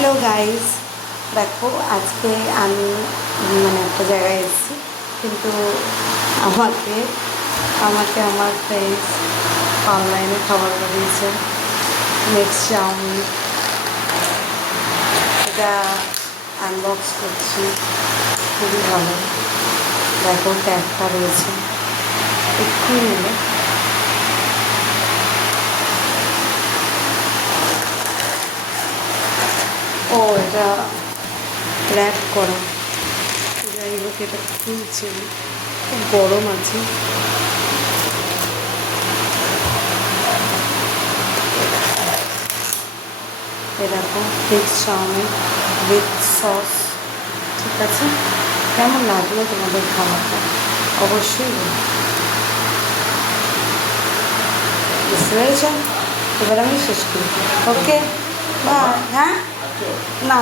Hello guys, দেখো আজকে আমি একটা জায়গায় এসেছি, কিন্তু আমাকে আমাকে আমার ফ্রেন্ডস অনলাইনে খাবার পাঠিয়েছে নেক্সট চাউমিন। এটা আনবক্স করছি, খুবই ভালো। দেখো ট্যাগটা রয়েছে, এক্ষুনি নেবে। ও এটা র্যাপ করা, যাই হোক এটা খুলছে, খুব গরম আছে। এরকম ভেজ চাউমিন উইথ সস, ঠিক আছে? কেমন লাগলো তোমাদের খাবারটা অবশ্যই বলো। বুঝতে পেরেছ? এবার আমি শেষ করি। ওকে, বাই। হ্যাঁ, না।